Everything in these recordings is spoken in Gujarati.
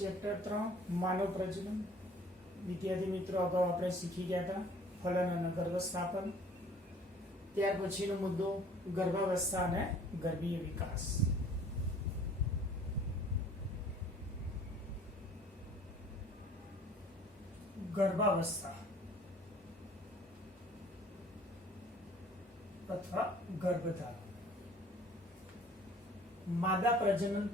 ચેપ્ટર 3 માનવ પ્રજનન. વિદ્યાર્થી મિત્રો, અગાઉ આપણે શીખી ગયા હતા ફલન અને ગર્ભસ્થાપન. ત્યાર પછીનો મુદ્દો ગર્ભાવસ્થા અને ગર્ભીય વિકાસ. ગર્ભાવસ્થા અથવા ગર્ભધારણ. માદા પ્રજનન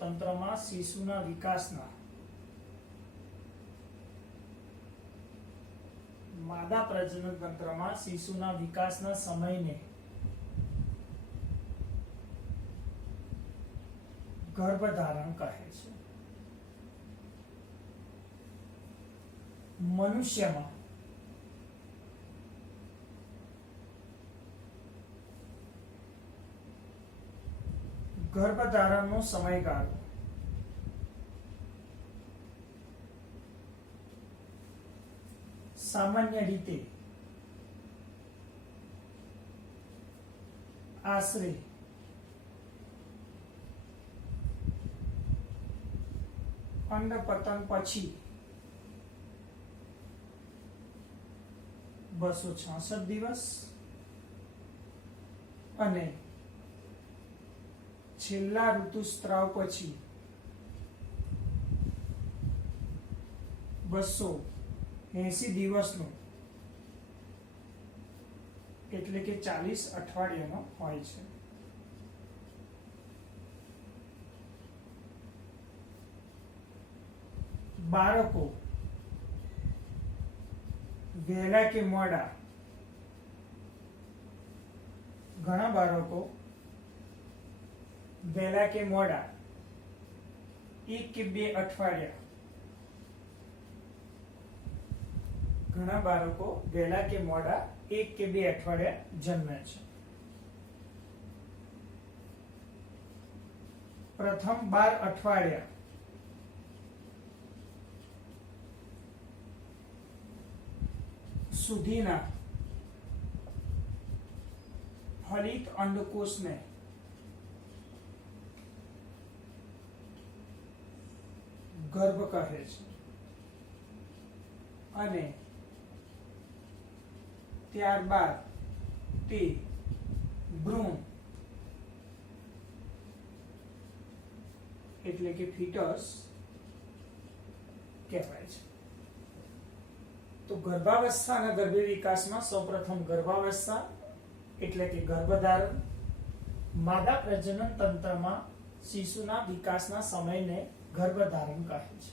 તંત્રમાં શિશુના વિકાસના સમયને ગર્ભધારણ કહે છે. મનુષ્યમાં ગર્ભધારણનો સમયગાળો સામાન્ય રીતે આશરે અંડપતન પછી 266 દિવસ અને છેલ્લા ઋતુસ્રાવ પછી 280 દિવસનો એટલે કે 40 અઠવાડિયાનો હોય છે. બાળકો વહેલા કે મોડા, ઘણા બાળકો વહેલા કે મોડા 1 કે 2 અઠવાડિયા, ઘણા બાળકો વહેલા કે મોડા 1 કે 2 અઠવાડિયા જન્મે છે. પ્રથમ 12 અઠવાડિયા સુધીના ફલિત અંડકોષને ગર્ભ કહે છે અને ત્યારબાદ તે ભ્રૂણ એટલે કે ફીટસ કહેવાય છે. તો ગર્ભાવસ્થા અને ગર્ભીય વિકાસમાં સૌપ્રથમ ગર્ભાવસ્થા એટલે કે ગર્ભધારણ. માદા પ્રજનન તંત્રમાં શિશુના વિકાસના સમયને ગર્ભધારણ કહે છે.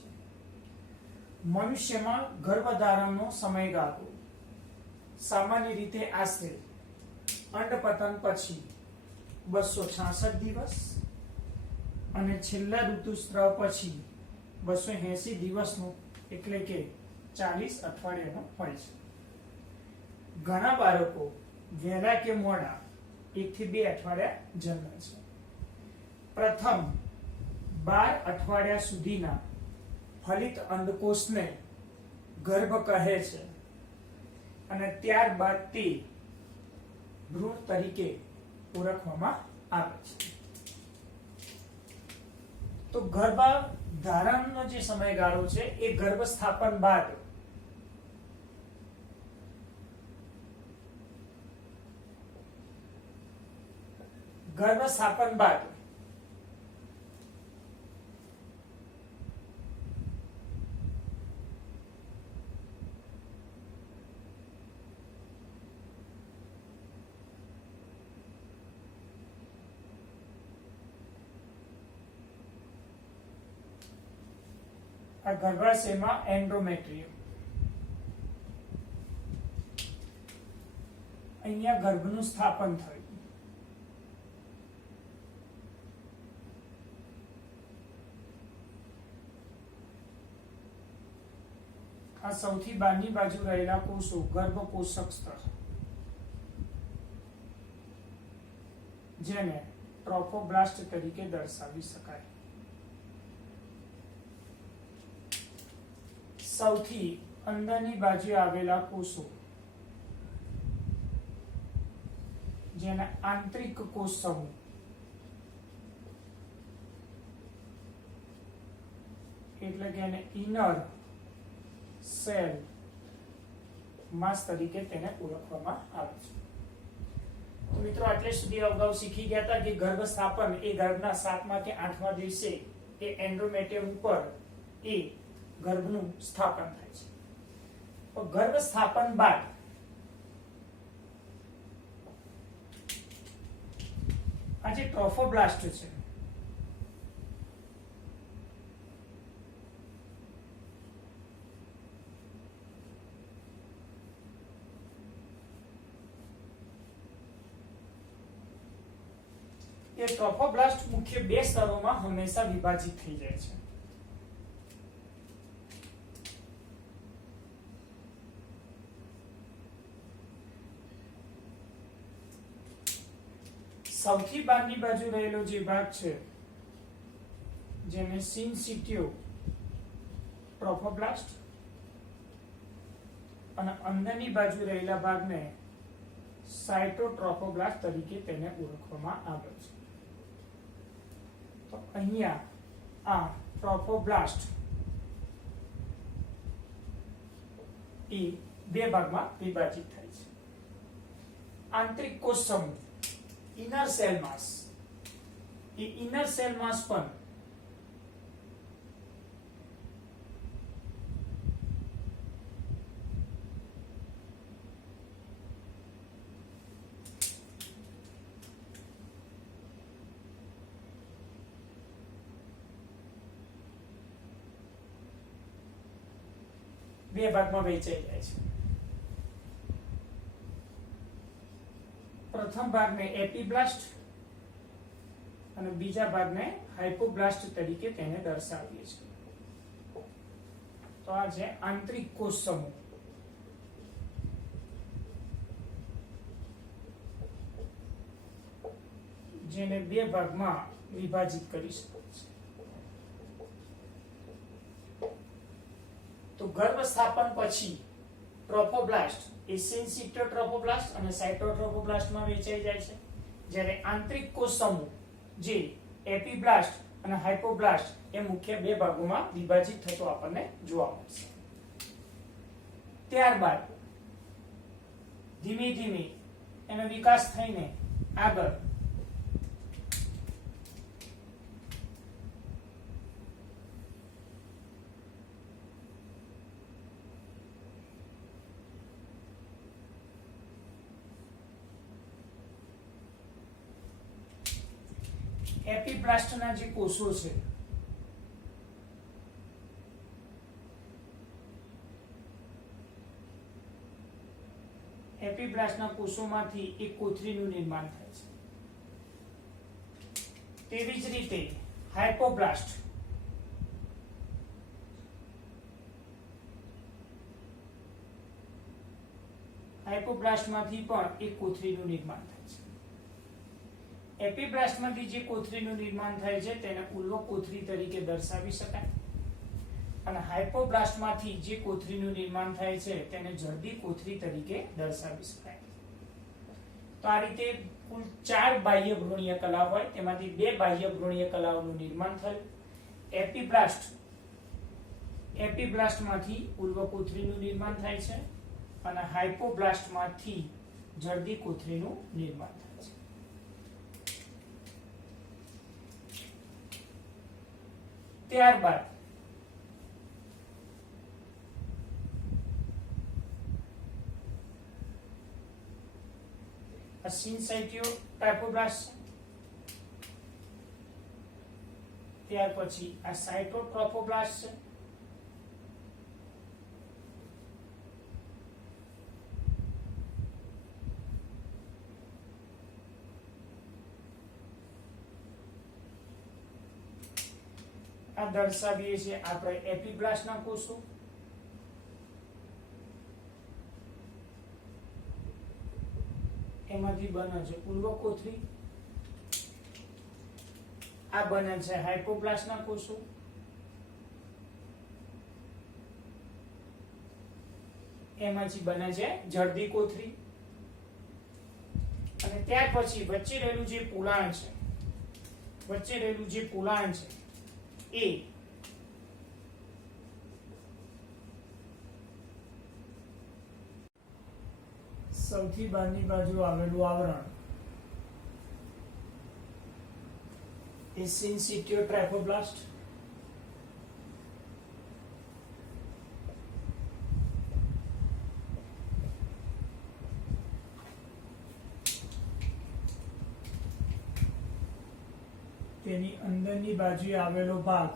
મનુષ્યમાં ગર્ભધારણનો સમયગાળો સામાન્ય રીતે આશરે અંડપતન પછી 266 દિવસ અને છેલ્લા ઋતુસ્રાવ પછી 280 દિવસનો એટલે કે 40 અઠવાડિયાનો હોય છે. ઘણા બાળકો વહેલા કે મોડા 1 થી 2 અઠવાડિયા જન્મે છે. પ્રથમ 12 અઠવાડિયા સુધીના ફલિત અંડકોષને ગર્ભ કહે છે અને ત્યારબાદ તે ભ્રૂણ તરીકે ઓળખવામાં આવે છે. તો ગર્ભધારણનો જે સમયગાળો છે એ ગર્ભસ્થાપન બાદ આ ગર્ભાશયમાં એન્ડોમેટ્રિયમ, અહીંયા ગર્ભનું સ્થાપન થયું. આ સૌથી બહારની બાજુ રહેલા કોષો ગર્ભકોષક સ્તર, જેને ટ્રોફોબ્લાસ્ટ તરીકે દર્શાવી શકાય. સૌથી અંદરની બાજુએ આવેલા કોષો જેને આંતરિક કોષ સમૂહ એટલે કે એને ઇનર સેલ માસ તરીકે તેને ઓળખવામાં આવે છે. તો મિત્રો આટલે સુધી અગાઉ શીખી ગયા હતા કે ગર્ભ સ્થાપન એ ગર્ભના 7મા કે 8મા દિવસે એ એન્ડોમેટ્રિયમ ઉપર એ ગર્ભનું સ્થાપન થાય છે. તો ગર્ભ સ્થાપન બાદ આ જે ટ્રોફોબ્લાસ્ટ છે એ ટ્રોફોબ્લાસ્ટ મુખ્ય 2 સ્તરોમાં હંમેશા વિભાજિત થઈ જાય છે. સૌથી બહારની બાજુ રહેલો જે ભાગ છે જેને સિન્સિટિયો ટ્રોફોબ્લાસ્ટ અને અંદરની બાજુ રહેલા ભાગને સાયટોટ્રોફોબ્લાસ્ટ તરીકે તેને ઓળખવામાં આવે છે. તો અહીંયા આ ટ્રોફોબ્લાસ્ટ એ 2 ભાગમાં વિભાજિત થાય છે. આંતરિક કોષ સમૂહ ઇનર સેલ માસ એ ઇનર સેલ માસ પણ બે ભાગમાં વહેંચાઈ જાય છે. પ્રથમ ભાગને એપીબ્લાસ્ટ અને બીજા ભાગને હાઇપોબ્લાસ્ટ તરીકે તેને દર્શાવીએ છીએ. તો આ છે આંતરિક કોષ સમૂહ. જેને 2 ભાગમાં વિભાજિત કરી શકાય છે. તો ગર્ભ સ્થાપન પછી ટ્રોફોબ્લાસ્ટ એ સિન્સિટિયો ટ્રોફોબ્લાસ્ટ અને સાયટોટ્રોફોબ્લાસ્ટમાં વહેંચાઈ જાય છે. જ્યારે આંતરિક કોષ સમૂહ જે એપીબ્લાસ્ટ અને હાઇપોબ્લાસ્ટ એ મુખ્ય 2 ભાગોમાં વિભાજિત થતો આપણને જોવા મળશે. ત્યારબાદ ધીમે ધીમે એનો વિકાસ થઈને આગળ એપીબ્લાસ્ટના જે કોષો છે એપીબ્લાસ્ટના કોષોમાંથી એક કોથળીનું નિર્માણ થાય છે. તેવી જ રીતે હાઇપોબ્લાસ્ટ હાઇપોબ્લાસ્ટમાંથી પણ એક કોથળીનું નિર્માણ થાય છે. એપીબ્લાસ્ટમાંથી જે કોથળીનું નિર્માણ થાય છે તેને ઉર્વક કોથળી તરીકે દર્શાવી શકાય અને હાઇપોબ્લાસ્ટમાંથી જે કોથળીનું નિર્માણ થાય છે તેને જડબી કોથળી તરીકે દર્શાવી શકાય. તો આ રીતે કુલ 4 બાહ્ય ભ્રૂણીય કલા હોય તેમાંથી 2 બાહ્ય ભ્રૂણીય કલાઓનું નિર્માણ થયું. એપીબ્લાસ્ટમાંથી ઉર્વક કોથળીનું નિર્માણ થાય છે અને હાઇપોબ્લાસ્ટમાંથી જડબી કોથળીનું નિર્માણ થાય છે. ત્યારબાદ આ સિન્સિટિયો ટ્રોફોબ્લાસ્ટ છે. ત્યાર પછી આ સાયટોટ્રોફોબ્લાસ્ટ છે. આ દર્શાવીએ છીએ આપણે એપીબ્લાસ્ટના કોષો. એમાંથી બને છે ઉર્વક કોથળી. આ બને છે હાઇપોબ્લાસ્ટના કોષો. એમાંથી બને છે જડબી કોથળી અને ત્યાર પછી વચ્ચે રહેલું જે પોલાણ છે એ સૌથી બહારની બાજુ આવેલું આવરણ એ સિન્સિટિયો ટ્રાઇફોબ્લાસ્ટ. તેની અંદરની બાજુએ આવેલો ભાગ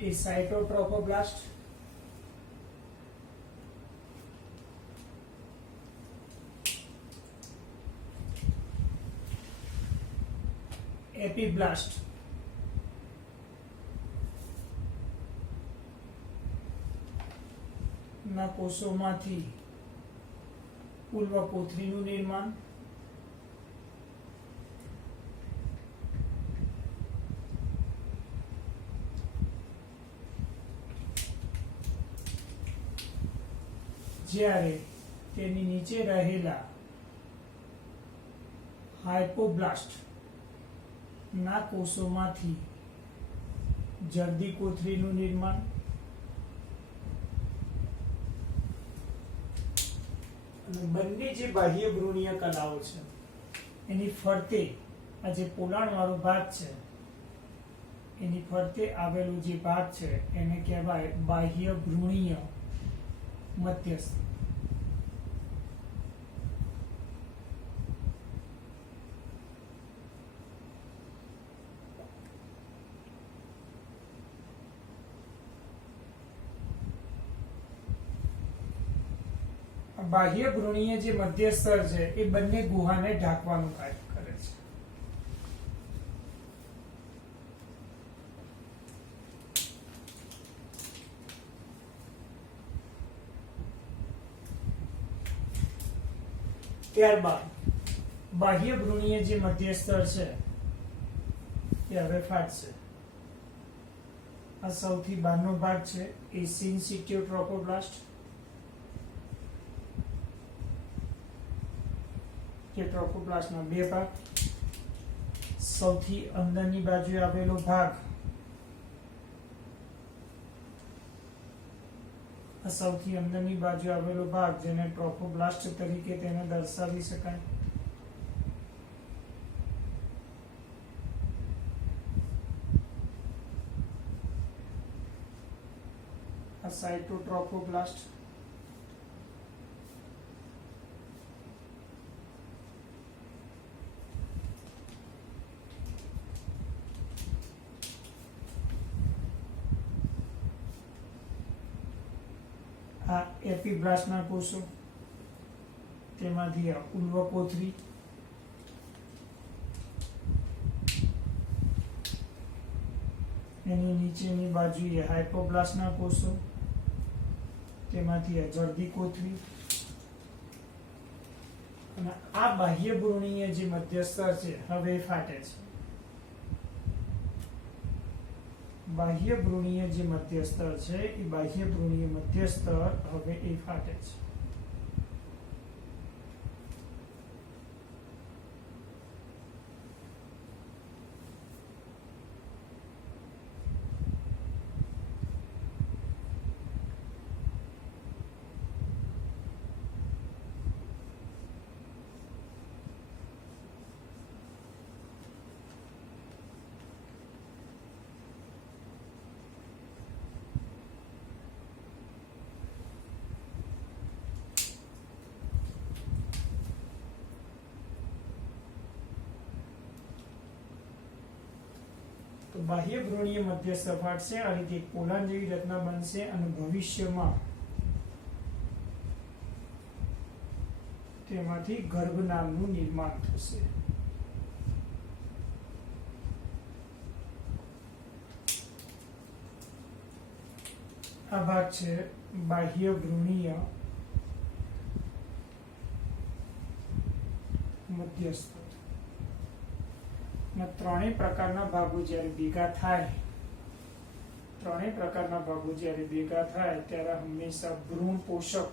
એ સાઇટોટ્રોફોબ્લાસ્ટ. એપીબ્લાસ્ટ. ના કોષોમાંથી પૂર્વકોથળીનું નિર્માણ. જ્યારે તેની નીચે રહેલા હાઇપોબ્લાસ્ટ ના કોષોમાંથી જર્દી કોથળીનું નિર્માણ. બંને જે બાહ્ય ભ્રૂણીય કલાઓ છે એની ફરતે આ જે પોલાણ વાળો ભાગ છે એની ફરતે આવેલું જે ભાગ છે એને કહેવાય બાહ્ય ભ્રૂણીય મધ્યસ્થ. બાહ્ય ભ્રૂણીય જે મધ્યસ્તર છે એ બંને ગુહાને ઢાંકવાનું કાર્ય કરે છે. ત્યારબાદ બાહ્ય ભ્રૂણીય જે મધ્યસ્તર છે એ હવે ફાટશે. આ સૌથી બહારનો ભાગ છે એ સિન્સિટિયો ટ્રોફોબ્લાસ્ટ કે ટ્રોફોબ્લાસ્ટના બે ભાગ. સૌથી અંદરની બાજુએ આવેલો ભાગ સૌથી અંદરની બાજુ આવેલો ભાગ જેને ટ્રોફોબ્લાસ્ટ તરીકે તેને દર્શાવી શકાય. આ સાઇટોટ્રોફોબ્લાસ્ટ. આ એપીબ્લાસ્ટના કોષો, તેમાંથી આ ઉર્વકોથળી, એની નીચેની બાજુએ હાઇપોબ્લાસ્ટના કોષો, તેમાંથી આ જર્દી કોથળી અને આ બાહ્ય ભ્રૂણીય જે મધ્યસ્તર છે હવે ફાટે છે. બાહ્ય ભ્રૂણીય જે મધ્યસ્તર છે એ બાહ્ય ભ્રૂણીય મધ્યસ્તર હવે એ ફાટે છે. તો બાહ્ય ભ્રૂણીય મધ્યસ્થ ફાટશે. આ રીતે પોલાણ જેવી રચના બનશે અને ભવિષ્યમાં તેમાંથી ગર્ભ નામનું નિર્માણ થશે. આ ભાગ છે બાહ્ય ભ્રૂણીય મધ્યસ્થ. અને ત્રણેય પ્રકારના ભાગો જ્યારે ભેગા થાય ત્યારે હંમેશા ભ્રૂણ પોષક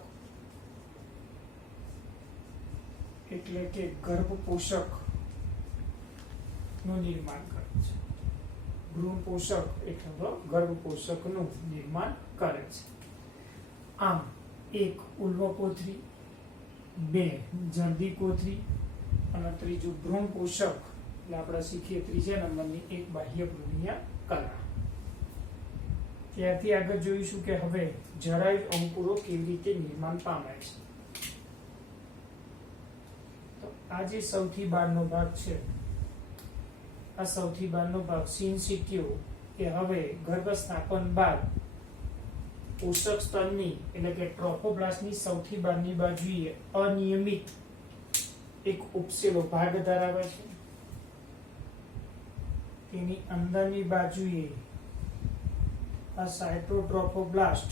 એટલે કે ગર્ભ પોષક નું નિર્માણ કરે છે. ભ્રૂણ પોષક એટલે ગર્ભ પોષક નું નિર્માણ કરે છે. આમ 1 ઉલ્વકોથળી, 2 જળદી કોથળી અને ત્રીજું ભ્રૂણ પોષક એટલે આપણે શીખીએ ત્રીજા નંબરની 1 બાહ્ય ભ્રૂણીય કલા. ત્યારથી આગળ જોઈશું કે હવે જરાયુજ અંકુરો કેવી રીતે નિર્માણ પામે છે. તો આ જે સૌથી બહારનો ભાગ છે, આ સૌથી બહારનો ભાગ સિન્સિટ્યુ એ હવે ગર્ભસ્થાપન બાદ પોષક સ્તરની એટલે કે ટ્રોફોબ્લાસ્ટની સૌથી બહારની બાજુએ અનિયમિત એક ઉપસેલો ભાગ ધરાવે છે. તેની અંદરની બાજુએ આ સાયટોટ્રોફોબ્લાસ્ટ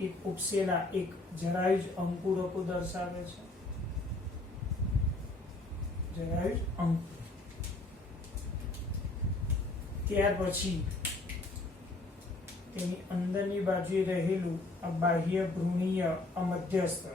એક ઉપસેલા એક જરાયુજ અંકુરકો દર્શાવે છે. જરાયુજ અંકુર. ત્યાર પછી તેની અંદરની બાજુએ રહેલું આ બાહ્ય ભ્રૂણીય અમધ્યસ્થ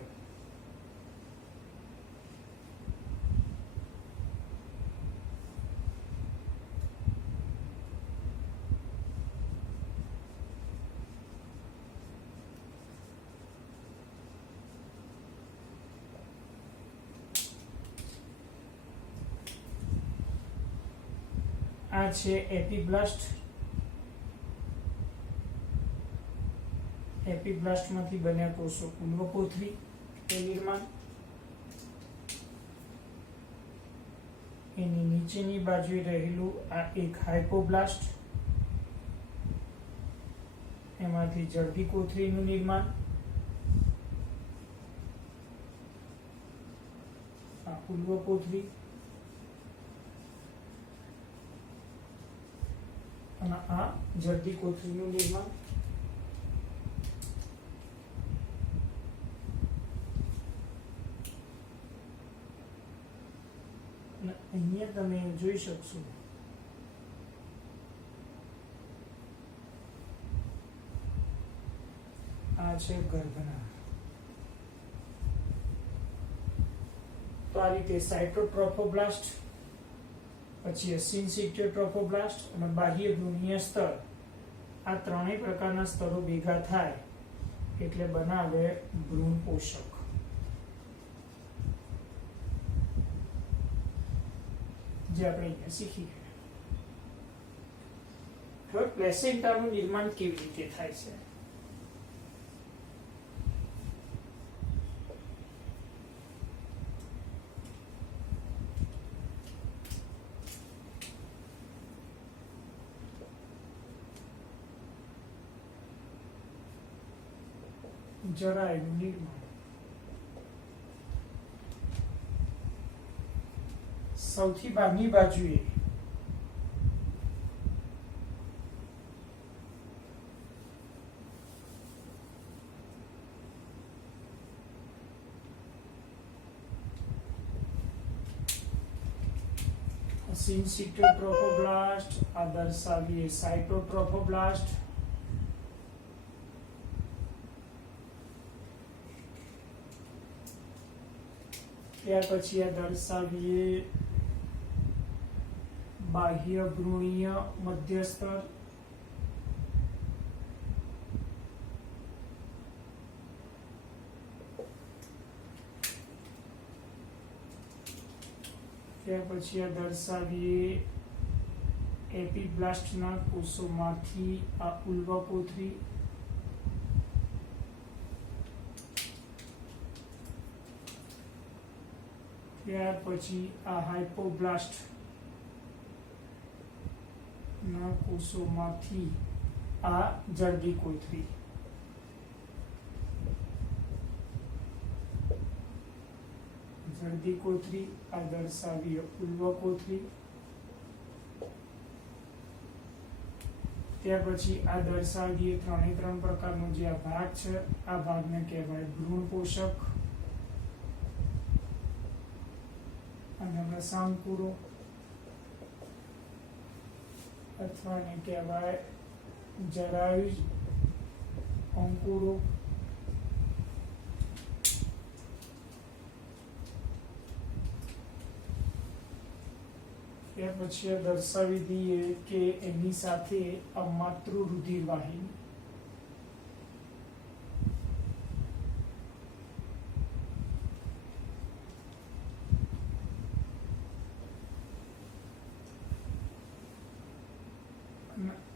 આ છે એપિબ્લાસ્ટ. એપિબ્લાસ્ટમાંથી બન્યા કોષો ઉલ્વકોથળી એ નિર્માણ. એની નીચેની બાજુએ રહેલું આ એક હાઇપોબ્લાસ્ટ, એમાંથી જળદી કોથળીનું નિર્માણ. આ ઉલ્વકોથળી અને આ જળદી કોથળીનું નિર્માણ. અહીંયા તમે જોઈ શકશો આ છે ગર્ભના. તો આ રીતે સાયટોટ્રોફોબ્લાસ્ટ, પછી સિન્સિટ્યુ ટ્રોફોબ્લાસ્ટ અને બાહ્ય ભ્રૂણીય સ્તર, આ ત્રણેય પ્રકારના સ્તરો ભેગા થાય એટલે બનાવે ભ્રૂણ પોષક. જે આપણે અહીંયા શીખી ગયા. હવે પ્લેસેન્ટાનું નિર્માણ કેવી રીતે થાય છે? જરાયુનું નિર્માણ. સૌથી બહારની બાજુએ સિન્સિટ્યુ ટ્રોફોબ્લાસ્ટ, આ દર્શાવીએ સાયટોટ્રોફોબ્લાસ્ટ. ત્યાર પછી આ દર્શાવીએ બાહ્ય ભ્રૂણીય મધ્યસ્તર. ત્યાર પછી આ દર્શાવીએ એપિબ્લાસ્ટના કોષોમાંથી આ ઉલ્વકોથળી. ત્યાર પછી આ હાઇપોબ્લાસ્ટ ના કોષોમાંથી આ જળદી કોથળી. જળદી કોથળી આ દર્શાવીએ ઉલ્વકોથળી. ત્યાર પછી આ દર્શાવી દઈએ ત્રણે ત્રણ પ્રકારનો જે આ ભાગ છે આ ભાગને કહેવાય ભ્રૂણ પોષક અને રસાંકુરો અથવા ને કહેવાય જરાયુજ અંકુરો ત્યાર પછી દર્શાવી દઈએ કે એની સાથે આ માતૃ રુધિર વાહિની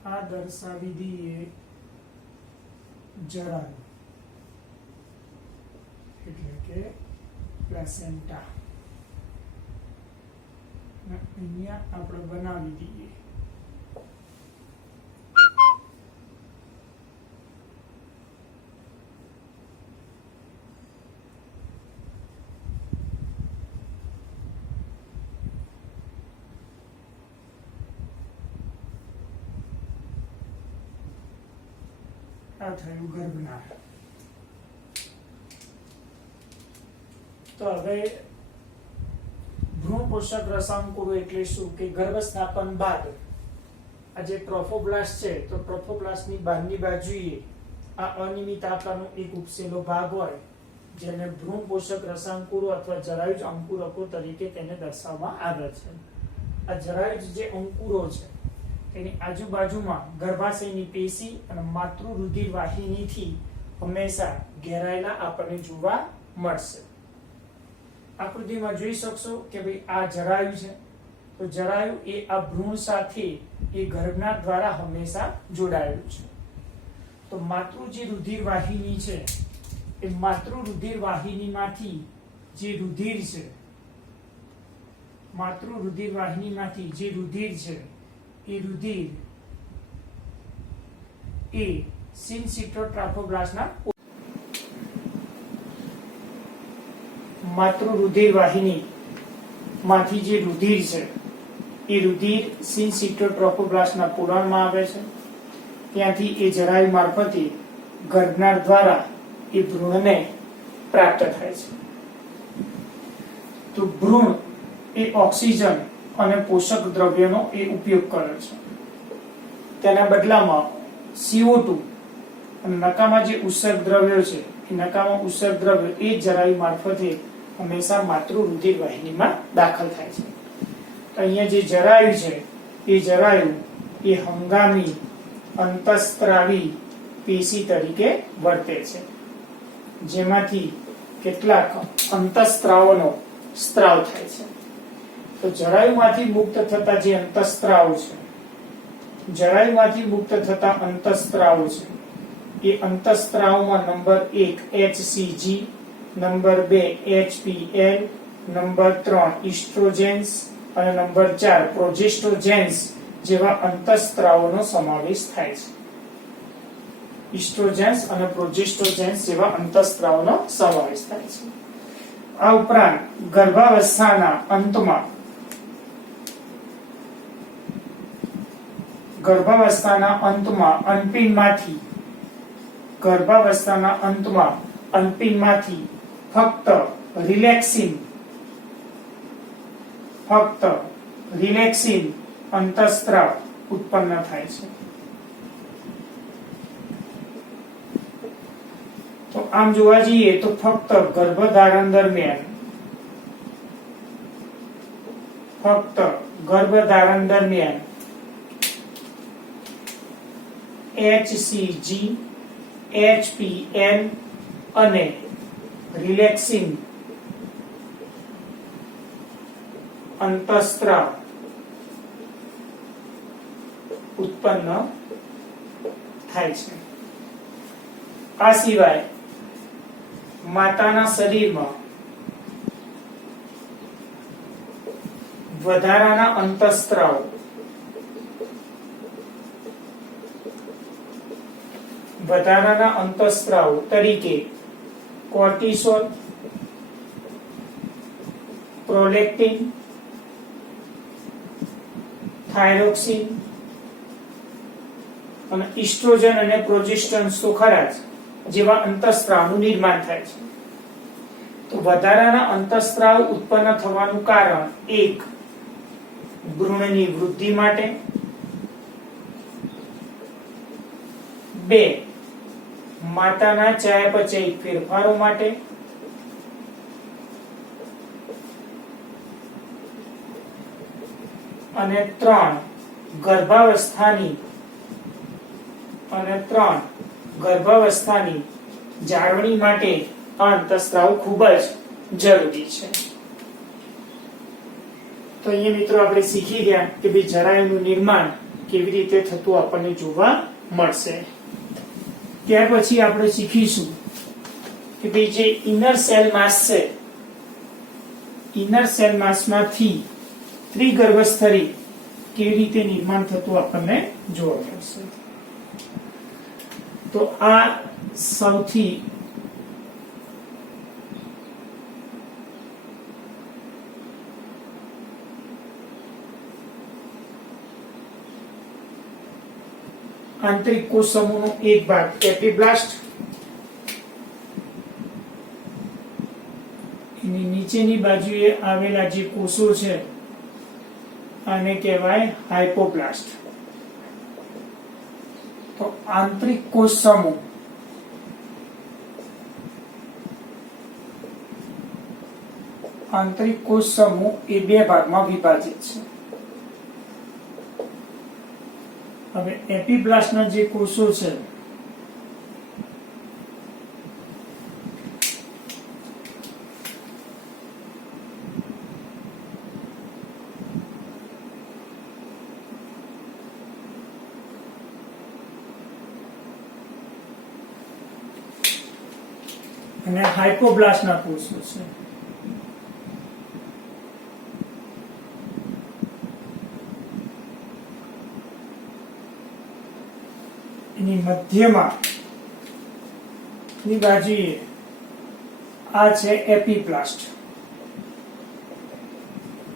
આ દર્શાવી દઈએ જરાયુ એટલે કે પ્લેસેન્ટા અહીંયા આપણે બનાવી દઈએ આ થયું ગર્ભનાળ. તો હવે ભ્રૂણ પોષક રસાંકુરો એટલે શું કે ગર્ભસ્થાપન બાદ આ જે ટ્રોફોબ્લાસ્ટ છે તો ટ્રોફોબ્લાસ્ટની બહારની બાજુએ આ અનિયમિત આકારનો એક ઉપસેલો ભાગ હોય જેને ભ્રૂણ પોષક રસાંકુરો અથવા જરાયુજ અંકુરકો તરીકે તેને દર્શાવવામાં આવે છે. આ જરાયુજ જે અંકુરો છે તેની આજુબાજુમાં ગર્ભાશયની પેશી અને માતૃ રુધિર વાહિનીથી હંમેશા ઘેરાયેલા આપણને જોવા મળશે. આકૃતિમાં જોઈ શકશો કે ભાઈ આ જરાયુ છે તો જરાયુ એ આ ભ્રૂણ સાથે એ ગર્ભનાળ દ્વારા હંમેશા જોડાયેલું છે. તો માતૃ જે રુધિર વાહિની છે એ માતૃ રુધિર વાહિનીમાંથી જે રુધિર છે માતૃ રુધિર વાહિનીમાંથી જે રુધિર છે એ રુધિર એ સિનસિટર ટ્રોફોબ્લાસ્ટના માતૃ રુધિર વાહિની માંથી જે રુધિર છે એ રુધિર સિનસિટર ટ્રોફોબ્લાસ્ટના પુરાણમાં આવે છે. ત્યાંથી એ જરાયુ મારફતે ગર્ભનાળ દ્વારા એ ભ્રૂણને પ્રાપ્ત થાય છે. તો ભ્રૂણ એ ઓક્સિજન અને પોષક દ્રવ્યનો એ ઉપયોગ કરે છે. તેના બદલામાં CO2 અને નકામા જે ઉત્સર્ગ દ્રવ્યો છે એ નકામા ઉત્સર્ગ દ્રવ્ય એ જરાયુ મારફતે હંમેશા માતૃ રુધિર વાહિનીમાં દાખલ થાય છે. તો અહીંયા જે જરાયુ છે એ જરાયુ એ હંગામી અંતઃસ્ત્રાવી પેશી તરીકે વર્તે છે, જેમાંથી કેટલાક અંતઃસ્ત્રાવોનો સ્ત્રાવ થાય છે. તો જરાયુમાંથી મુક્ત થતા જે અંતઃસ્ત્રાવો છે જરાયુમાંથી મુક્ત થતા અંતઃસ્ત્રાવો છે એ અંતઃસ્ત્રાવોમાં number 1 HCG, number 2 HPL, number 3 estrogens અને નંબર 4 પ્રોજેસ્ટોજેન્સ જેવા અંતઃસ્ત્રાવોનો સમાવેશ થાય છે. ઇસ્ટ્રોજેન્સ અને પ્રોજેસ્ટોજેન્સ જેવા અંતઃસ્ત્રાવોનો સમાવેશ થાય છે. આ ઉપરાંત ગર્ભાવસ્થાના અંતમાં ફક્ત રિલેક્સિન અંતઃસ્ત્રાવ ઉત્પન્ન થાય છે. તો આમ જોવા જઈએ તો ફક્ત ગર્ભધારણ દરમિયાન HCG, HPL અને રિલેક્સિન અંતઃસ્ત્રાવ ઉત્પન્ન થાય છે. આ સિવાય માતાના શરીરમાં વધારાના અંતઃસ્ત્રાવ તરીકે કોર્ટિસોલ, પ્રોલેક્ટિન, થાઇરોક્સિન અને ઇસ્ટ્રોજન અને પ્રોજેસ્ટરોન્સ તો ખરા જ, જેવા અંતઃસ્ત્રાવનું નિર્માણ થાય છે. તો વધારાના અંતઃસ્ત્રાવ ઉત્પન્ન થવાનું કારણ એક ભ્રૂણની વૃદ્ધિ માટે, બે માતાના ચયાપચયી ફેરફારો માટે, અને ત્રણ ગર્ભાવસ્થાની જાળવણી માટે આ અંતઃસ્ત્રાવ ખૂબ જ જરૂરી છે. તો અહીંયા મિત્રો આપણે શીખી ગયા કે ભાઈ જરાયુનું નિર્માણ કેવી રીતે થતું આપણને જોવા મળશે. ત્યાર પછી આપણે શીખીશું કે ભાઈ જે ઇનર સેલ માસ છે, ઇનર સેલ માસમાંથી ત્રિગર્ભસ્તરી કેવી રીતે નિર્માણ થતું આપણને જોવા મળશે. તો આ સૌથી આંતરિક કોષ સમૂહનો એક ભાગ એપિબ્લાસ્ટ, એની નીચેની બાજુએ આવેલા જે કોષો છે આને કહેવાય હાઇપોબ્લાસ્ટ. તો આંતરિક કોષ સમૂહ એ બે ભાગમાં વિભાજિત છે. હવે એપિબ્લાસ્ટના જે કોષો છે અને હાઇપોબ્લાસ્ટના કોષો છે. એની મધ્યમાં ની બાજુએ આ છે એપિબ્લાસ્ટ,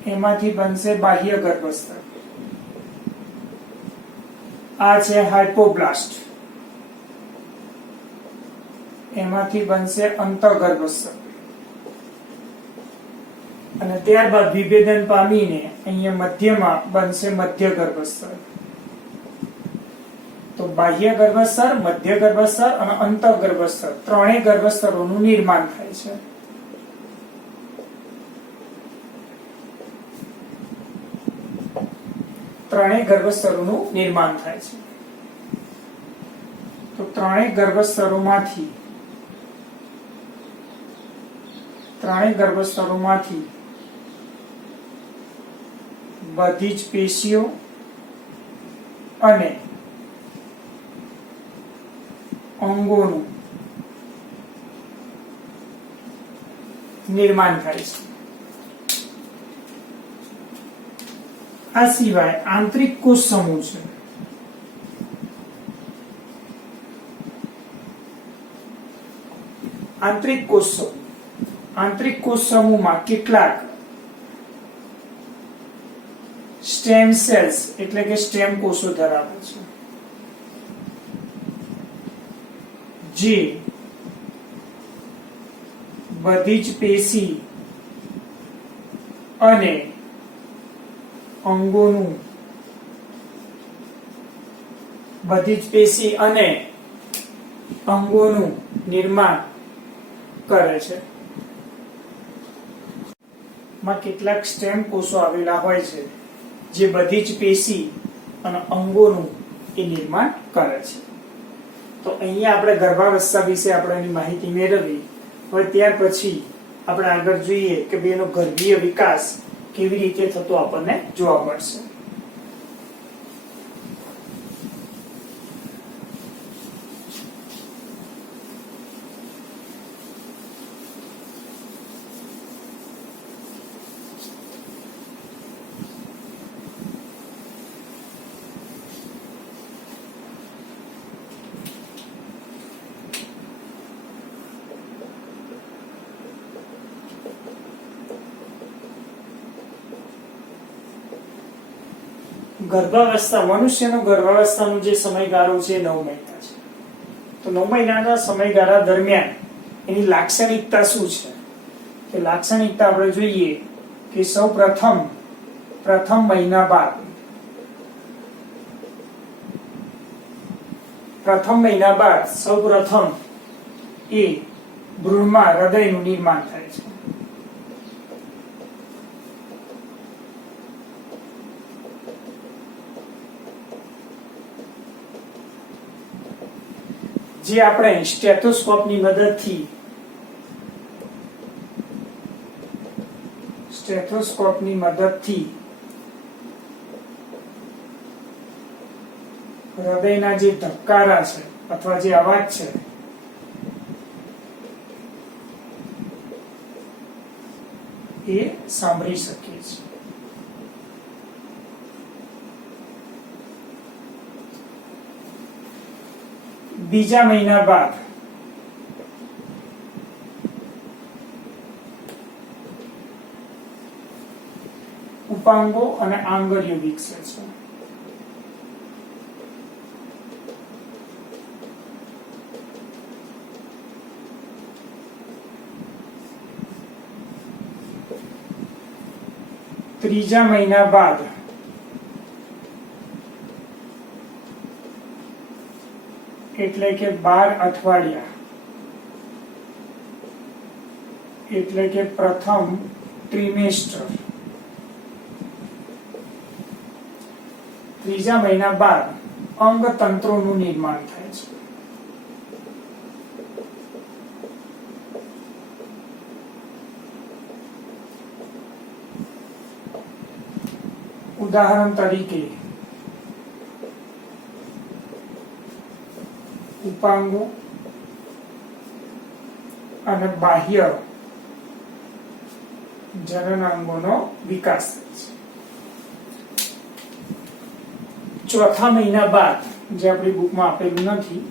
એમાંથી બનશે બાહ્ય ગર્ભસ્તર. આ છે હાઇપોબ્લાસ્ટ, એમાંથી બનશે અંતઃગર્ભસ્તર. અને ત્યારબાદ વિભેદન પામીને અહીંયા મધ્યમાં બનશે મધ્ય ગર્ભસ્તર. તો બાહ્ય ગર્ભસ્તર, મધ્ય ગર્ભસ્તર અને અંતઃગર્ભસ્તર ત્રણેય ગર્ભસ્તરોનું નિર્માણ થાય છે. ત્રણેય ગર્ભસ્તરોનું નિર્માણ થાય છે. તો ત્રણેય ગર્ભસ્તરોમાંથી બધી જ પેશીઓ અને અંગોનું નિર્માણ થાય છે. આ સિવાય આંતરિક કોષ સમૂહ છે. આંતરિક કોષ સમૂહમાં કેટલાક સ્ટેમ સેલ્સ એટલે કે સ્ટેમ કોષો ધરાવે છે, જે બધી જ પેશી અને અંગોનું નિર્માણ કરે છે. માં કેટલાક સ્ટેમ કોષો આવેલા હોય છે જે બધી જ પેશી અને અંગોનું નિર્માણ કરે છે. તો અહીંયા આપણે ગર્ભાવસ્થા વિશે આપણે એની માહિતી મેળવી. હવે ત્યાર પછી આપણે આગળ જોઈએ કે એનો ગર્ભીય વિકાસ કેવી રીતે થતો આપણને જોવા મળશે. ગર્ભાવસ્થા, મનુષ્યનો ગર્ભાવસ્થાનો જે સમયગાળો છે 9 મહિના છે. તો 9 મહિનાના સમયગાળા દરમિયાન એની લાક્ષણિકતા શું છે? કે લાક્ષણિકતા આપણે જોઈએ કે સૌ પ્રથમ મહિના બાદ સૌ પ્રથમ એ ભ્રૂણમાં હૃદયનું નિર્માણ થાય છે. જે આપણે સ્ટેથોસ્કોપની મદદથી હૃદયના જે ધબકારા છે અથવા જે અવાજ છે એ સાંભળી શકીએ છીએ. બીજા મહિના બાદ ઉપાંગો અને આંગળીઓ વિકસે છે. ત્રીજા મહિના બાદ એટલે કે 12 અઠવાડિયા એટલે કે પ્રથમ ટ્રિમેસ્ટર, ત્રીજા મહિના બાદ અંગતંત્રોનું નિર્માણ થાય છે. ઉદાહરણ તરીકે ઉપાંગો અને બાહ્ય જનનાંગોનો વિકાસ થાય છે. ચોથા મહિના બાદ, જે આપણી બુકમાં આપેલું નથી,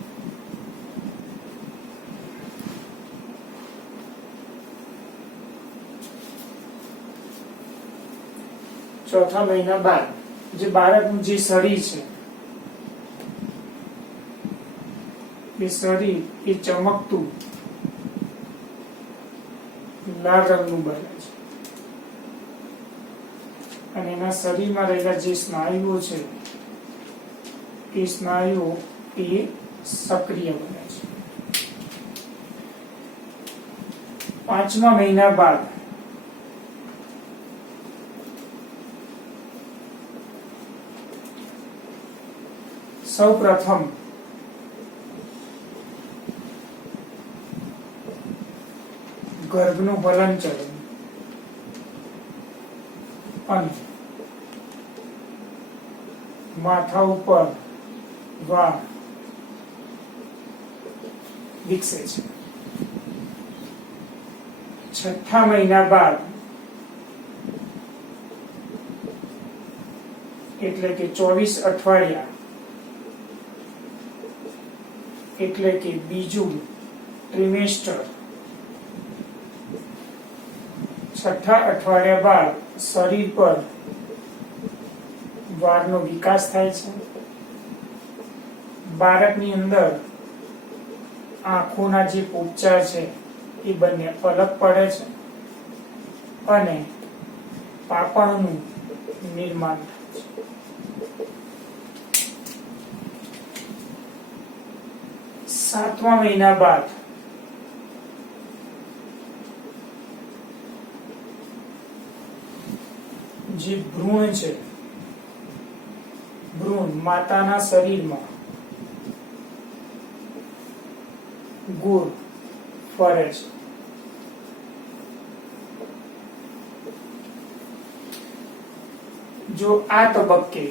ચોથા મહિના બાદ જે બાળકનું જે શરીર છે એ શરીર એ ચમકતું લાલ રંગનું બને છે અને એના શરીરમાં રહેલા જે સ્નાયુઓ છે એ સ્નાયુઓ એ સક્રિય બને છે. પાંચમા મહિના બાદ સૌ પ્રથમ ગર્ભનું હલનચલન અને માથા ઉપર વાળ વિકસે છે. છઠ્ઠા મહિના બાદ એટલે કે 24 અઠવાડિયા એટલે કે બીજું ટ્રિમેસ્ટર, છઠ્ઠા અઠવાડિયા બાદ શરીર પર વાળનો વિકાસ થાય છે. બાળકની અંદર આંખોના જે પોપચાં છે એ બંને અલગ પડે છે અને પાંપણનું નિર્માણ થાય છે. સાતમા મહિના બાદ જે ભ્રૂણ છે, ભ્રૂણ માતાના શરીરમાં ગોળ ફરે છે. જો આ તબક્કે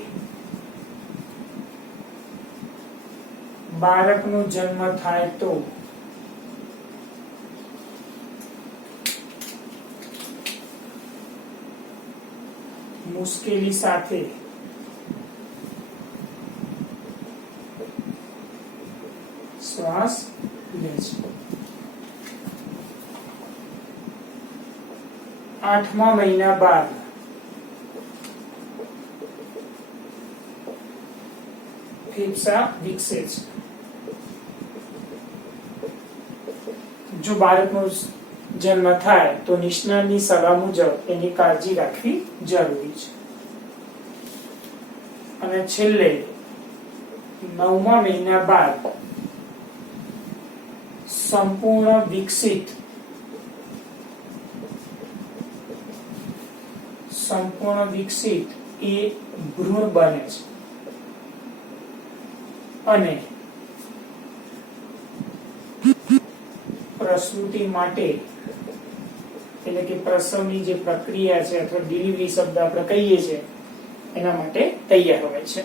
બાળકનો જન્મ થાય તો મુશ્કેલી સાથે શ્વાસ લે છે. આઠમા મહિના બાદ ફેફસા વિકસે છે. જો બાળકનો જન્મ થાય તો નિષ્ણાતની સલાહ મુજબ એની કાળજી રાખવી જરૂરી છે. અને છેલ્લે 9મા મહિના બાદ સંપૂર્ણ વિકસિત એ ભ્રૂણ બને છે અને પ્રસૂતિ માટે એટલે કે પ્રસવની જે પ્રક્રિયા છે અથવા ડિલિવરી શબ્દ આપણે કહીએ છીએ એના માટે તૈયાર હોય છે.